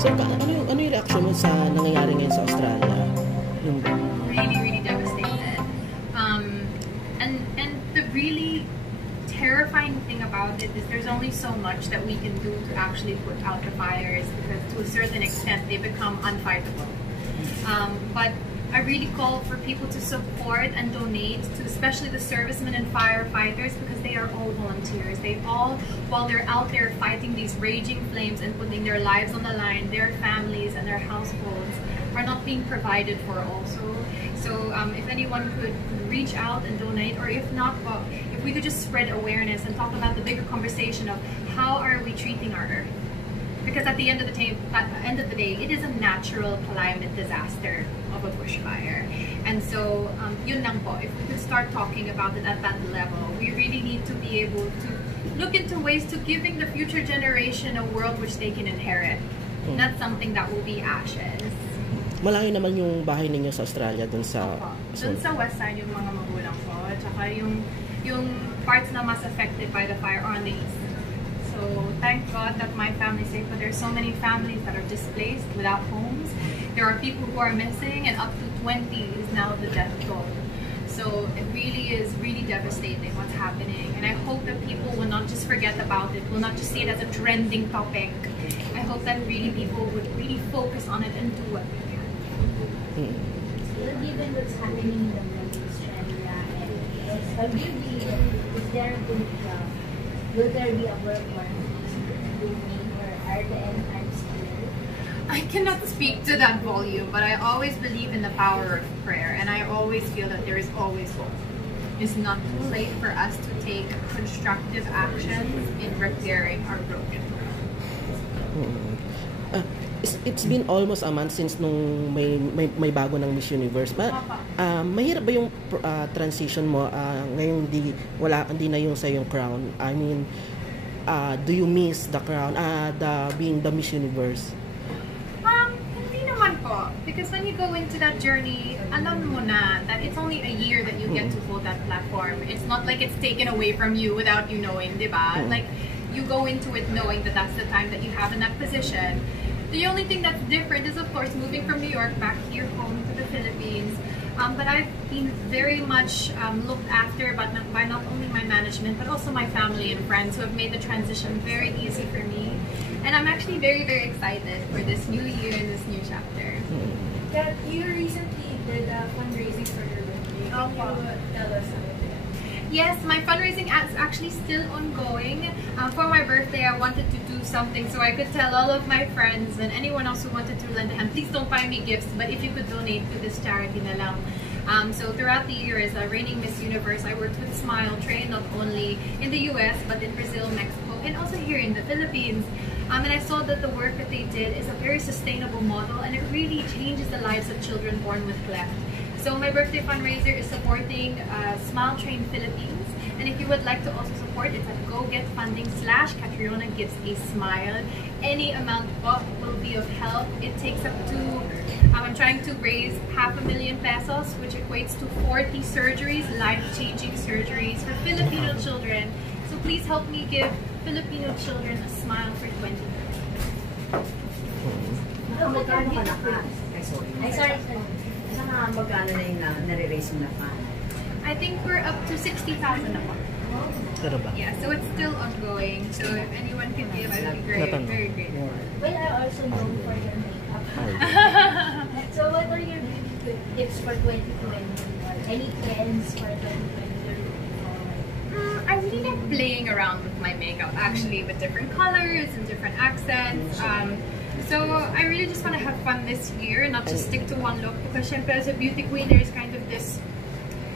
So, ano yung reaction mo sa nangyayari ngayon sa Australia? Yung... Really devastated. And the really terrifying thing about it is there's only so much that we can do to actually put out the fires, because to a certain extent they become unfightable. But I really call for people to support and donate to especially the servicemen and firefighters, because they are all volunteers. They all, while they're out there fighting these raging flames and putting their lives on the line, their families and their households are not being provided for also. So if anyone could reach out and donate, or if not, well, if we could just spread awareness and talk about the bigger conversation of how are we treating our earth. Because at the end of the day, it is a natural climate disaster of a bushfire. And so, yun lang po, if we could start talking about it at that level, we really need to be able to look into ways to giving the future generation a world which they can inherit. Not something that will be ashes. Malayo naman yung bahay ninyo sa Australia dun sa... Dun sa west side yung mga magulang ko, tsaka yung parts na mas affected by the fire are on the east. So thank God that my family is safe, but there are so many families that are displaced without homes. There are people who are missing, and up to 20 is now the death toll. So it really is devastating what's happening, and I hope that people will not just forget about it, will not just see it as a trending topic. I hope that really people would really focus on it and do what they can. Given what's happening in the Middle East, is there going to will there be a world war or are the end times here? I cannot speak to that volume, but I always believe in the power of prayer, and I always feel that there is always hope. It's not too late for us to take constructive actions in repairing our broken world. It's been almost a month since nung may bago ng Miss Universe. Mahirap ba yung transition mo ngayon hindi na yung sa yung crown? I mean, do you miss the crown, being the Miss Universe? Hindi naman po, because when you go into that journey, alam mo na that it's only a year that you get to hold that platform. It's not like it's taken away from you without you knowing, diba? Like, you go into it knowing that that's the time that you have in that position. The only thing that's different is, of course, moving from New York back here home to the Philippines. But I've been very much looked after by not only my management, but also my family and friends who have made the transition very easy for me. And I'm actually very excited for this new year and this new chapter. That you recently did a fundraising for your birthday. Can you tell us about it? Yes, my fundraising is actually still ongoing. For my birthday, I wanted to do something so I could tell all of my friends and anyone else who wanted to lend a hand, please don't buy me gifts, but if you could donate to this charity na lang. So throughout the year as a reigning Miss Universe, I worked with Smile Train not only in the US, but in Brazil, Mexico, and also here in the Philippines. And I saw that the work that they did is a very sustainable model, and it really changes the lives of children born with cleft. So my birthday fundraiser is supporting Smile Train Philippines, and if you would like to also support, it's at GoGetFunding/Catriona Gives a Smile. Any amount will be of help. It takes up to, I'm trying to raise $500,000 pesos, which equates to 40 surgeries, life-changing surgeries for Filipino children. So please help me give Filipino children a smile for 2030. Magkano na yung nare-raise mo na fund? I think we're up to 60,000 a month. Yeah, so it's still ongoing. So if anyone can give, I would be very grateful. Well, I also know for your makeup. So what are your tips for 2020? Any trends for 2020? I really like playing around with my makeup, actually, with different colors and different accents. So I really just want to have fun this year, not just stick to one look, because syempre as a beauty queen, there's kind of this,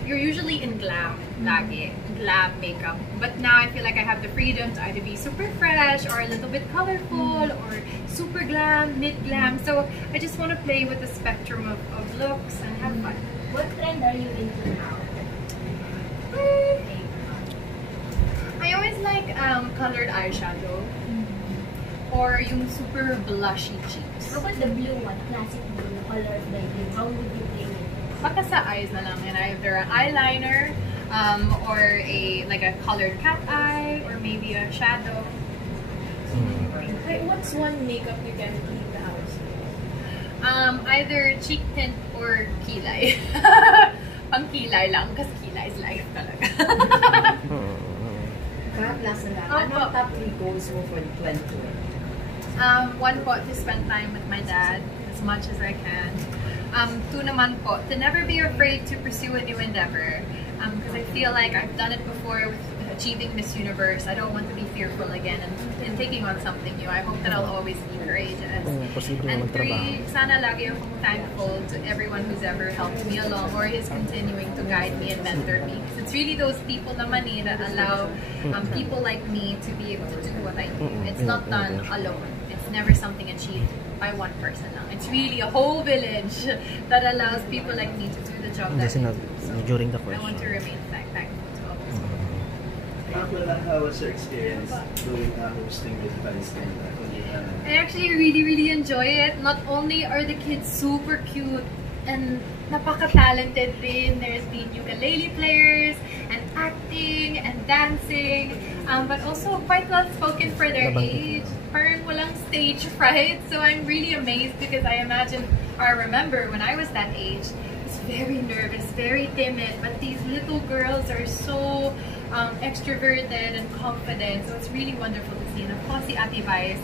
you're usually in glam, glam makeup. But now I feel like I have the freedom to either be super fresh or a little bit colorful or super glam, mid-glam. So I just want to play with the spectrum of looks and have fun. What trend are you into now? I always like colored eyeshadow. Or yung super blushy cheeks. How about the blue one, classic blue, color of the blue? How would you play with it? Baka sa eyes na lang, and either an eyeliner, or like a colored cat eye, or maybe a shadow. What's one makeup you can leave out? Either cheek tint or kilay. Pang kilay lang, kasi kilay is life talaga. Kat, last na lang. Anong top 3 goals mo for 2020? One po, to spend time with my dad as much as I can. 2 naman po, to never be afraid to pursue a new endeavor. Because I feel like I've done it before with achieving Miss Universe. I don't want to be fearful again in taking on something new. I hope that I'll always be courageous. And 3, sana lagi akong thankful to everyone who's ever helped me along or is continuing to guide me and mentor me. Because it's really those people naman that allow people like me to be able to do what I do. It's not done alone. It's never something achieved by one person lang. It's really a whole village that allows people like me to do the job that I do. So during the question. I want to remain thankful to all those people. How was your experience doing hosting with Byxbuzz? I actually really enjoy it. Not only are the kids super cute and napaka-talented din. There's the ukulele players and acting and dancing, but also quite well-spoken for their age. Parang walang stage fright. So I'm really amazed because I remember when I was that age, I was very nervous, very timid, but these little girls are so extroverted and confident. So it's really wonderful to see. And of course, si Ate Byx,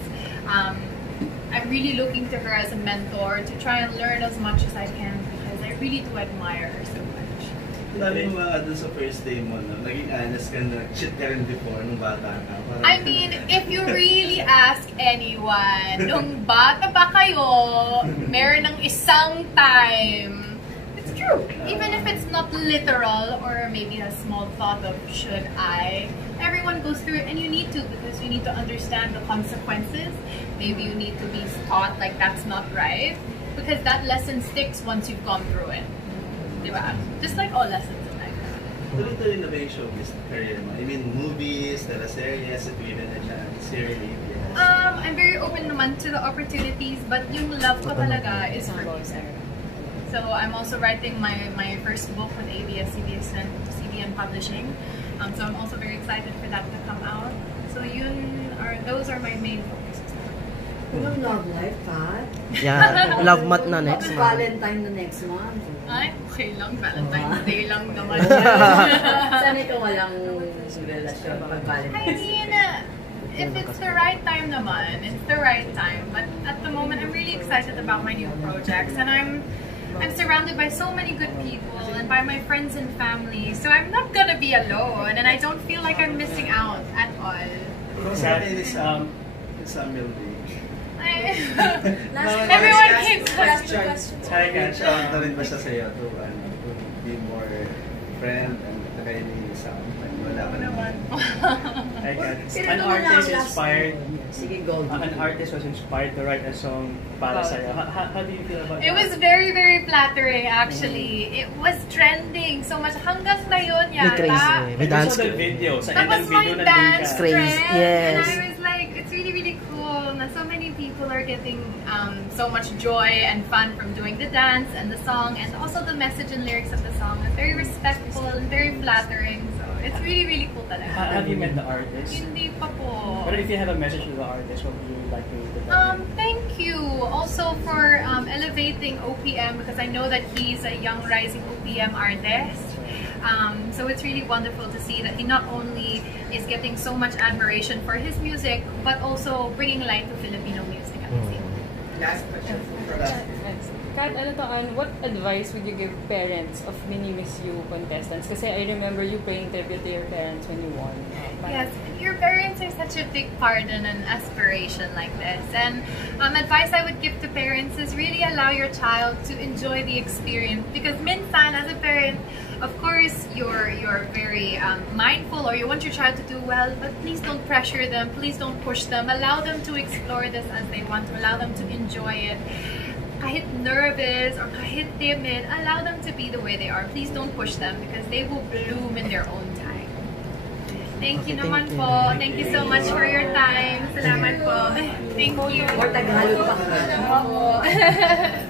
I'm really looking to her as a mentor to try and learn as much as I can because I really do admire her so much. Sabi mo doon sa first day mo, no? Naging honest ka na, cheat ka rin before nung bata ka. I mean, if you really ask anyone, nung bata pa kayo, meron ng isang time. It's true. Even if it's not literal or maybe a small thought of should I, everyone goes through it and you need to because you need to understand the consequences. Maybe you need to be taught like that's not right because that lesson sticks once you've gone through it. Diba? Just like all lessons in life. Tuloy-tuloy na ba yung showbiz career mo? I mean, movies, teleseries, if given a chance, here in ABS? I'm very open naman to the opportunities but yung love ko talaga is for music. So I'm also writing my first book with CBN Publishing. So I'm also very excited for that to come out. So those are my main focuses. Anong love life, Kat? Yeah, love month na next month. Valentine na next month. Ay, okay lang. Valentine's Day lang naman. Sana ikaw walang relasyon pag Valentine's Day. I mean, if it's the right time naman, it's the right time. But at the moment, I'm really excited about my new projects. And I'm surrounded by so many good people and by my friends and family. So I'm not gonna be alone. And I don't feel like I'm missing out at all. Everyone keeps asking. Hi, Kat. Na rin ba siya sa'yo to be more friend and kayo ni Sam? Wala ka naman. Hi, Kat. An artist inspired. Sige, go. An artist was inspired to write a song para sa'yo. How do you feel about that? It was very flattering actually. It was trending so much. Hanggang ngayon yata. May dance. I saw the video. Sa That was my dance trend. Yes. And I was like, it's really cool. Na so many people are getting so much joy and fun from doing the dance and the song and also the message and lyrics of the song. It's very respectful and very flattering. So it's really cool talaga. Have you met the artist? Hindi pa po. But if you have a message to the artist, what would you like to tell him? Thank you also for elevating OPM because I know that he's a young rising OPM artist. So it's really wonderful to see that he not only is getting so much admiration for his music, but also bringing light to Filipino music at the same time. Last question. Kat, what advice would you give parents of Mini Miss You contestants? Kasi I remember you paying tribute to your parents when you won. Yes, your parents are such a big part in an aspiration like this. And advice I would give to parents is really allow your child to enjoy the experience. Because minsan, as a parent, of course, you're very mindful or you want your child to do well, but please don't pressure them, please don't push them. Allow them to explore this as they want to, allow them to enjoy it. Kahit nervous or kahit timid, allow them to be the way they are. Please don't push them because they will bloom in their own time. Thank you naman po. Thank you so much for your time. Salamat po. Thank you. Or Tagalog pa.